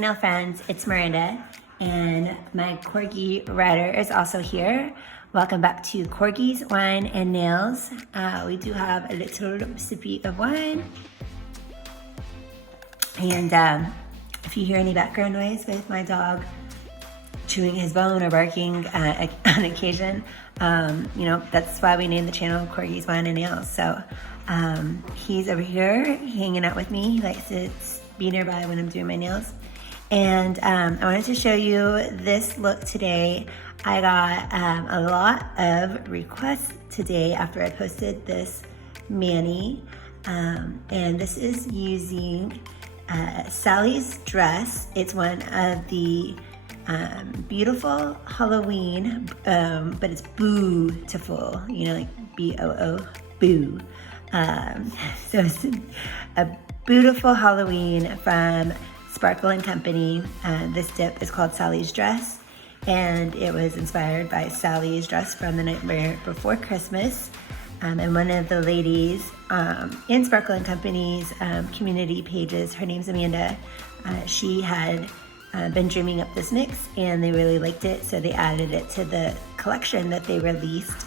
nail friends, it's Miranda, and my Corgi rider is also here. Welcome back to Corgi's Wine and Nails. We do have a little sippy of wine. And if you hear any background noise with my dog chewing his bone or barking on occasion, you know, that's why we named the channel Corgi's Wine and Nails. So he's over here hanging out with me. He likes to be nearby when I'm doing my nails. And I wanted to show you this look today. I got a lot of requests today after I posted this mani. And this is using Sally's dress. It's one of the beautiful Halloween, but it's beautiful, you know, like B-O-O, boo. So it's a beautiful Halloween from Sparkle & Company. This dip is called Sally's Dress, and it was inspired by Sally's dress from The Nightmare Before Christmas. And one of the ladies in Sparkle & Company's community pages, her name's Amanda, she had been dreaming up this mix and they really liked it, so they added it to the collection that they released.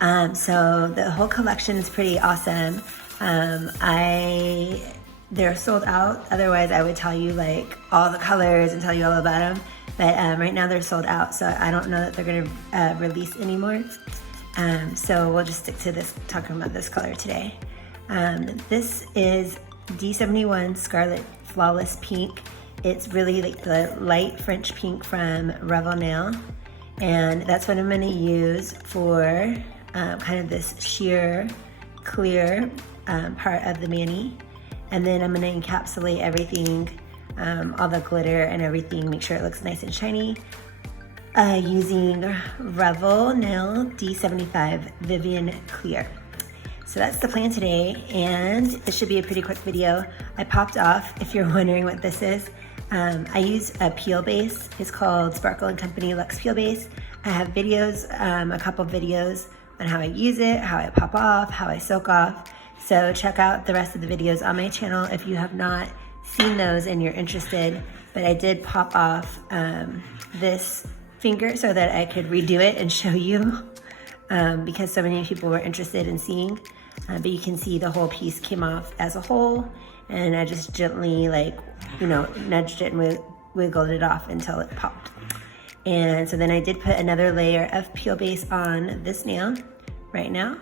So the whole collection is pretty awesome. They're sold out. Otherwise, I would tell you like all the colors and tell you all about them. But right now they're sold out, so I don't know that they're gonna release anymore. So we'll just stick to this, talking about this color today. This is D71 Scarlett Flawless Pink. It's really like the light French pink from Revel Nail. And that's what I'm gonna use for kind of this sheer, clear part of the mani. And then I'm gonna encapsulate everything, all the glitter and everything, make sure it looks nice and shiny, using Revel Nail D75 Vivien Clear. So that's the plan today, and this should be a pretty quick video. I popped off, if you're wondering what this is. I use a peel base. It's called Sparkle & Company Luxe Peel Base. I have videos, a couple videos on how I use it, how I pop off, how I soak off. So check out the rest of the videos on my channel if you have not seen those and you're interested. But I did pop off this finger so that I could redo it and show you because so many people were interested in seeing. But you can see the whole piece came off as a whole, and I just gently, like, you know, nudged it and wiggled it off until it popped. And so then I did put another layer of peel base on this nail right now,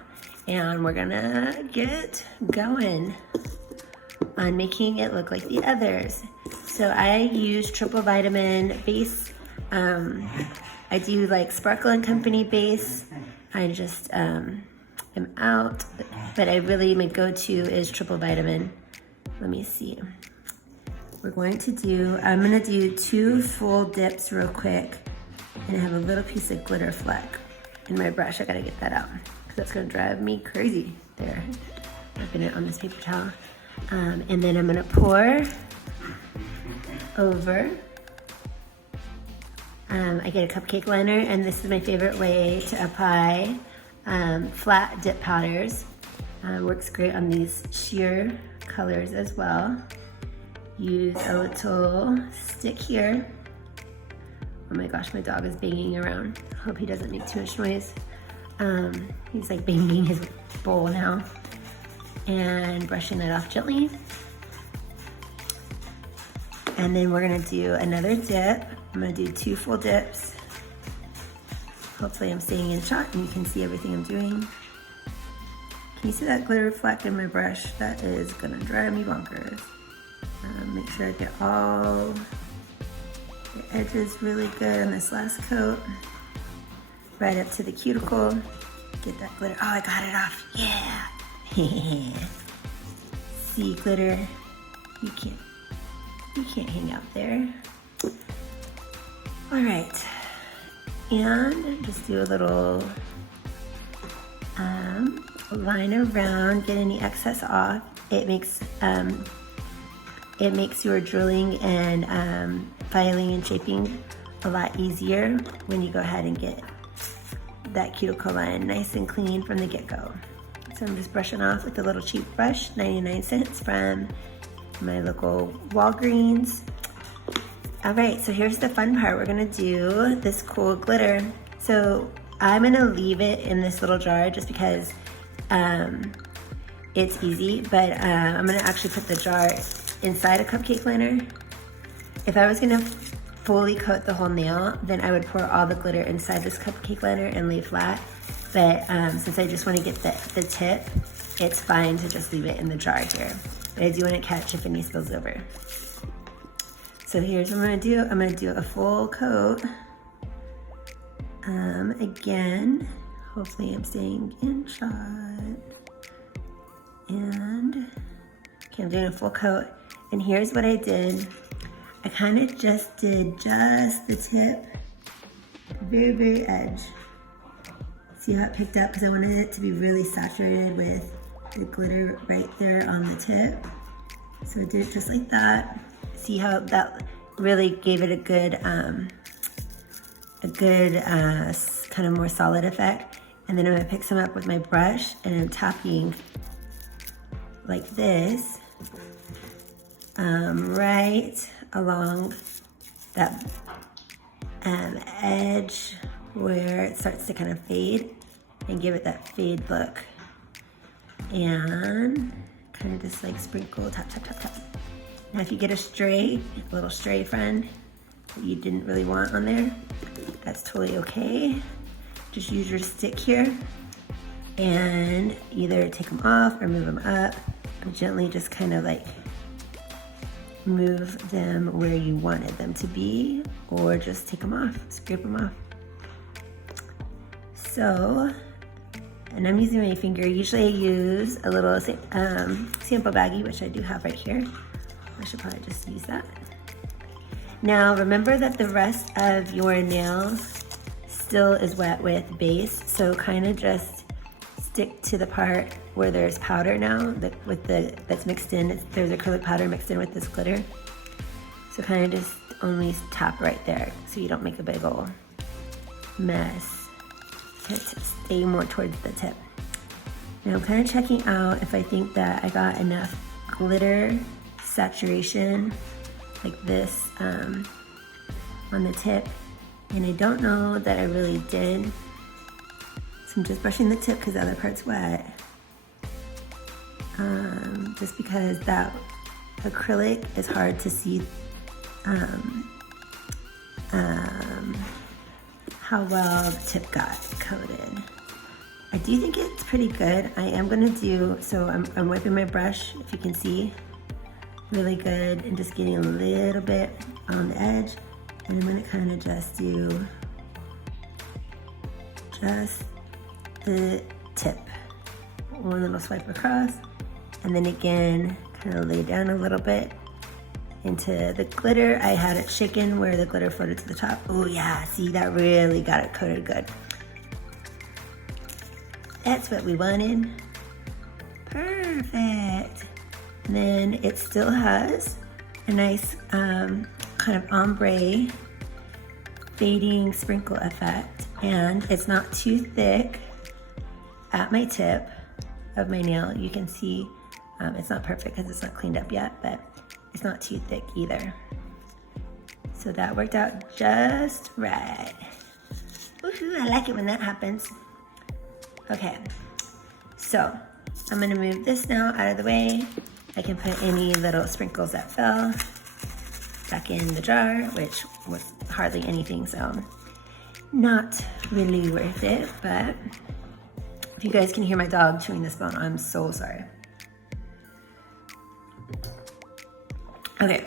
and we're gonna get going on making it look like the others. So I use triple vitamin base. I do like Sparkle & Company base. I just am out, but I really, my go-to is triple vitamin. Let me see. I'm gonna do 2 full dips real quick, and I have a little piece of glitter fleck in my brush. I gotta get that out because that's gonna drive me crazy. There, wrapping it on this paper towel. And then I'm gonna pour over. I get a cupcake liner, and this is my favorite way to apply flat dip powders. Works great on these sheer colors as well. Use a little stick here. Oh my gosh, my dog is banging around. Hope he doesn't make too much noise. He's like banging his bowl now. And brushing that off gently. And then we're gonna do another dip. I'm gonna do 2 full dips. Hopefully I'm staying in shot and you can see everything I'm doing. Can you see that glitter fleck in my brush? That is gonna drive me bonkers. Make sure I get all the edges really good on this last coat. Right up to the cuticle. Get that glitter. Oh, I got it off. Yeah. See, glitter. You can't hang out there. All right. And just do a little line around, get any excess off. It makes your drilling and filing and shaping a lot easier when you go ahead and get that cuticle line nice and clean from the get-go. So I'm just brushing off with a little cheap brush, 99 cents from my local Walgreens. All right, so here's the fun part. We're gonna do this cool glitter. So I'm gonna leave it in this little jar just because it's easy, but I'm gonna actually put the jar inside a cupcake liner. If I was gonna fully coat the whole nail, then I would pour all the glitter inside this cupcake liner and lay flat. But since I just wanna get the tip, it's fine to just leave it in the jar here. But I do want to catch if any spills over. So here's what I'm gonna do. I'm gonna do a full coat. Again, hopefully I'm staying in shot. And, okay, I'm doing a full coat. And here's what I did. I kind of just did just the tip, very, very edge. See how it picked up? Because I wanted it to be really saturated with the glitter right there on the tip. So I did it just like that. See how that really gave it a good kind of more solid effect. And then I'm gonna pick some up with my brush and I'm tapping like this, right along that edge where it starts to kind of fade and give it that fade look. And kind of just like sprinkle, tap, tap, tap, tap. Now if you get a little stray friend that you didn't really want on there, that's totally okay. Just use your stick here and either take them off or move them up, but gently just kind of like move them where you wanted them to be, or just take them off, scrape them off. So, and I'm using my finger. Usually I use a little sample baggie, which I do have right here. I should probably just use that. Now remember that the rest of your nail still is wet with base, so kind of just stick to the part where there's powder now that's mixed in. There's acrylic powder mixed in with this glitter. So kind of just only tap right there so you don't make a big old mess. To stay more towards the tip. Now I'm kind of checking out if I think that I got enough glitter saturation like this on the tip, and I don't know that I really did. So I'm just brushing the tip because the other part's wet. Just because that acrylic is hard to see how well the tip got coated. I do think it's pretty good. I am gonna do, so I'm wiping my brush, if you can see, really good, and just getting a little bit on the edge. And I'm gonna kind of just do just the tip. One little swipe across, and then again, kind of lay down a little bit into the glitter. I had it shaken where the glitter floated to the top. Oh yeah, see, that really got it coated good. That's what we wanted. Perfect. And then it still has a nice kind of ombre fading sprinkle effect, and it's not too thick at my tip of my nail. You can see it's not perfect because it's not cleaned up yet, but it's not too thick either. So that worked out just right. Woohoo, I like it when that happens. Okay, so I'm gonna move this now out of the way. I can put any little sprinkles that fell back in the jar, which was hardly anything, so not really worth it. But if you guys can hear my dog chewing this bone, I'm so sorry. Okay,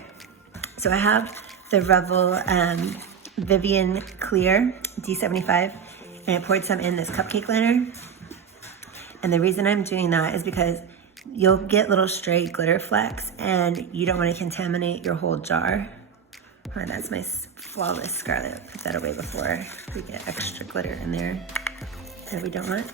so I have the Revel Vivien Clear D75, and I poured some in this cupcake liner. And the reason I'm doing that is because you'll get little stray glitter flecks and you don't want to contaminate your whole jar. Oh, that's my flawless Scarlett. Put that away before we get extra glitter in there that we don't want.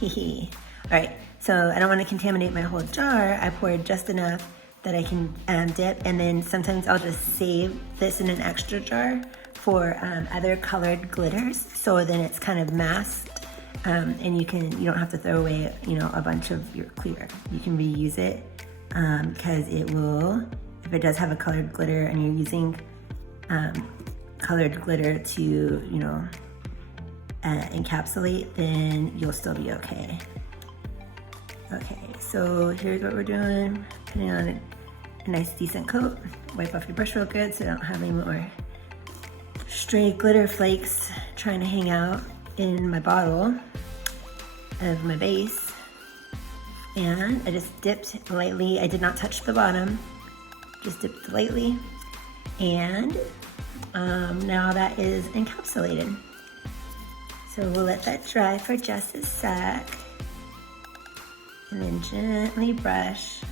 All right, so I don't want to contaminate my whole jar. I poured just enough that I can dip, and then sometimes I'll just save this in an extra jar for other colored glitters, so then it's kind of masked. And you don't have to throw away, a bunch of your clear. You can reuse it because it will, if it does have a colored glitter and you're using colored glitter to, you know, encapsulate, then you'll still be okay. Okay, so here's what we're doing. Putting on a nice decent coat. Wipe off your brush real good so I don't have any more stray glitter flakes trying to hang out in my bottle of my base. And I just dipped lightly. I did not touch the bottom, just dipped lightly. And now that is encapsulated. So we'll let that dry for just a sec. And then gently brush.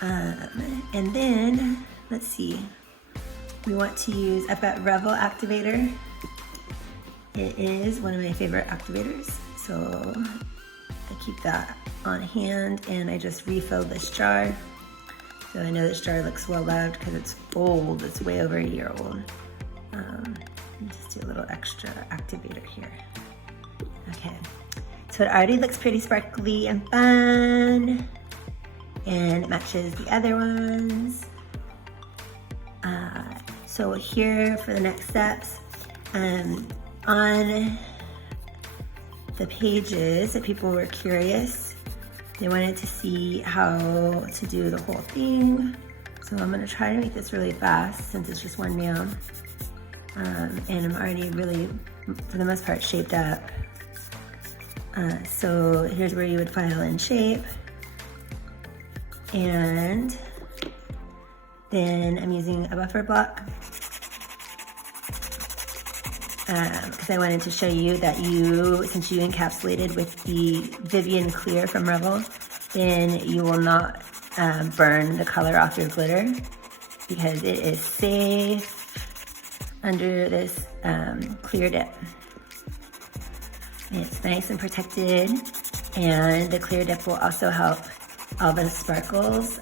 And then, let's see. We want to use, I've got Revel Activator. It is one of my favorite activators. So I keep that on hand and I just refilled this jar. So I know this jar looks well loved because it's old, it's way over a year old. Just do a little extra activator here. Okay, so it already looks pretty sparkly and fun. And it matches the other ones. So here for the next steps, on the pages that people were curious, they wanted to see how to do the whole thing. So I'm gonna try to make this really fast since it's just one nail. And I'm already really, for the most part, shaped up. So here's where you would file in shape. And then I'm using a buffer block because I wanted to show you that since you encapsulated with the Vivien clear from Revel, then you will not burn the color off your glitter because it is safe under this clear dip. And it's nice and protected, and the clear dip will also help all the sparkles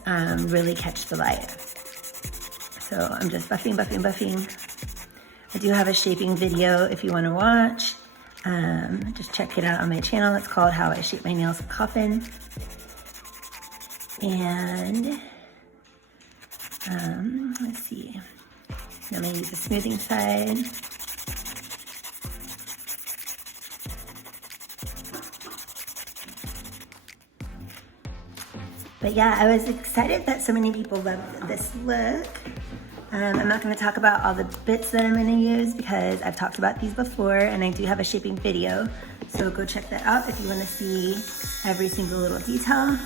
really catch the light. So I'm just buffing, buffing, buffing. I do have a shaping video if you want to watch. Just check it out on my channel. It's called How I Shape My Nails with Coffin. And let's see. I'm going to use the smoothing side. But yeah, I was excited that so many people loved this look. I'm not gonna talk about all the bits that I'm gonna use because I've talked about these before and I do have a shaping video. So go check that out if you wanna see every single little detail.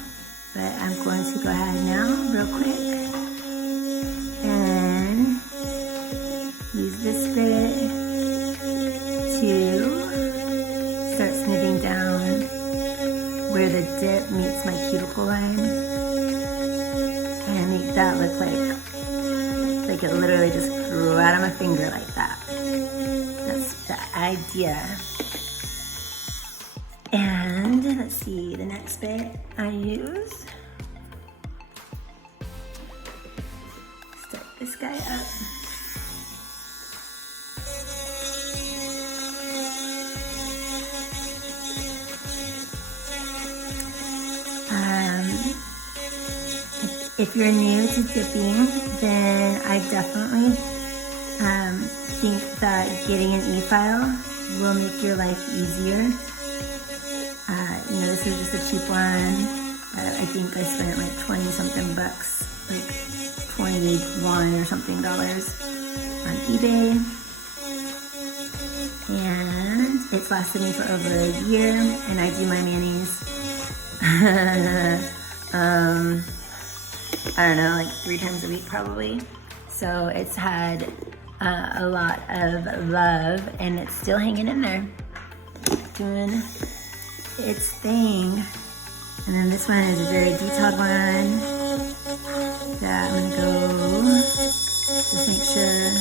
But I'm going to go ahead now, real quick, and use this grit to start smoothing down where the dip meets my cuticle line. And make that look like it literally just grew out of my finger like that. That's the idea. And let's see, the next bit I use. Start this guy up. If you're new to dipping, then I definitely think that getting an e-file will make your life easier. You know, this is just a cheap one. I think I spent like 20 something bucks, like 21 or something dollars on eBay. And it's lasted me for over a year, and I do my manis. I don't know, like 3 times a week probably. So it's had a lot of love and it's still hanging in there, doing its thing. And then this one is a very detailed one that I'm gonna go just make sure.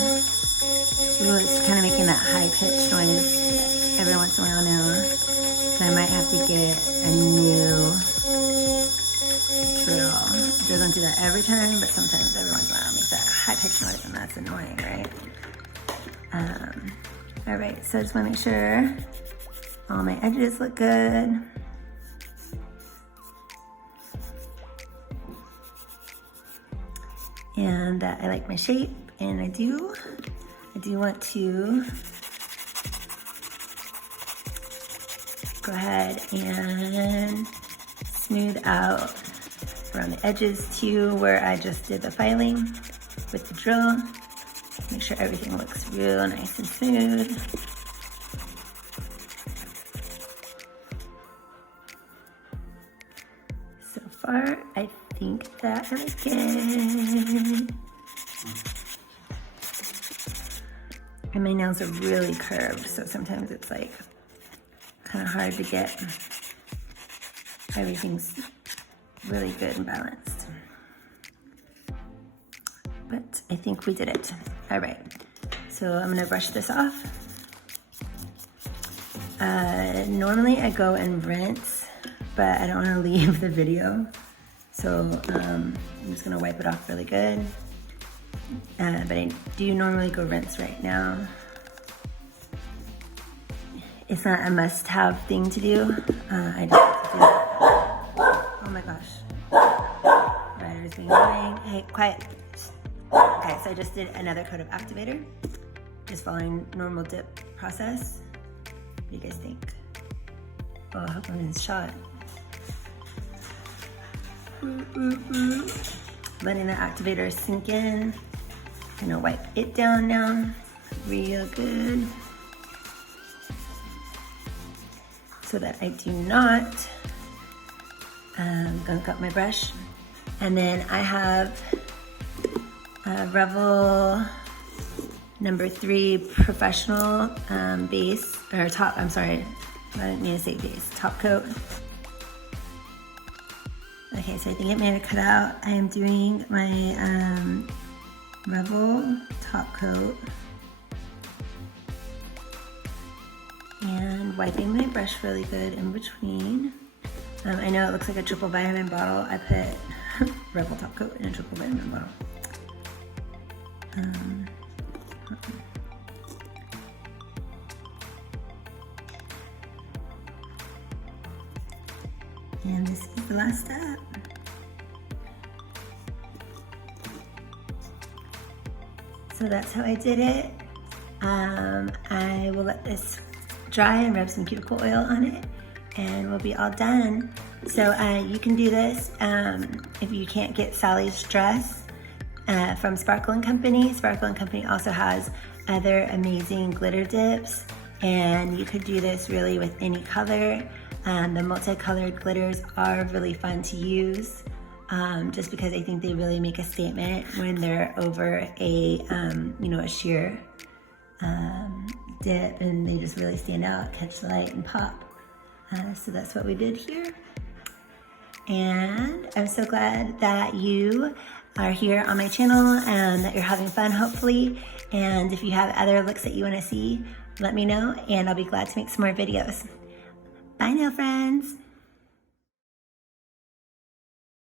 Ooh, it's kind of making that high pitched noise every once in a while now. So I might have to get a new drill. It doesn't do that every time, but sometimes every once in a while it makes that high-pitched noise, and that's annoying, right? All right, so I just want to make sure all my edges look good. and that I like my shape, and I do want to go ahead and smooth out around the edges too, where I just did the filing with the drill. Make sure everything looks real nice and smooth. So far, I think that I like it. And my nails are really curved, so sometimes it's like kind of hard to get everything's really good and balanced. But I think we did it. All right, so I'm gonna brush this off. Normally I go and rinse, but I don't wanna leave the video. So I'm just gonna wipe it off really good. But I do normally go rinse right now. It's not a must-have thing to do. I just have to do it. Oh my gosh. Rider's being annoying. Hey, quiet. Okay, so I just did another coat of Activator. Just following normal dip process. What do you guys think? Oh, I hope I'm in shot. Letting the Activator sink in. Gonna wipe it down now, real good, so that I do not gunk up my brush. And then I have Revel number 3 professional base, or top, I'm sorry, I didn't mean to say base, top coat. Okay, so I think it made a cutout. I am doing my Revel top coat and wiping my brush really good in between. I know it looks like a triple vitamin bottle. I put Revel top coat in a triple vitamin bottle. And this is the last step. So that's how I did it. I will let this dry and rub some cuticle oil on it, and we'll be all done. So you can do this if you can't get Sally's dress from Sparkle & Company. Sparkle & Company also has other amazing glitter dips, and you could do this really with any color. The multicolored glitters are really fun to use. Just because I think they really make a statement when they're over a, a sheer dip, and they just really stand out, catch the light and pop. So that's what we did here. And I'm so glad that you are here on my channel and that you're having fun, hopefully. And if you have other looks that you want to see, let me know, and I'll be glad to make some more videos. Bye now, friends.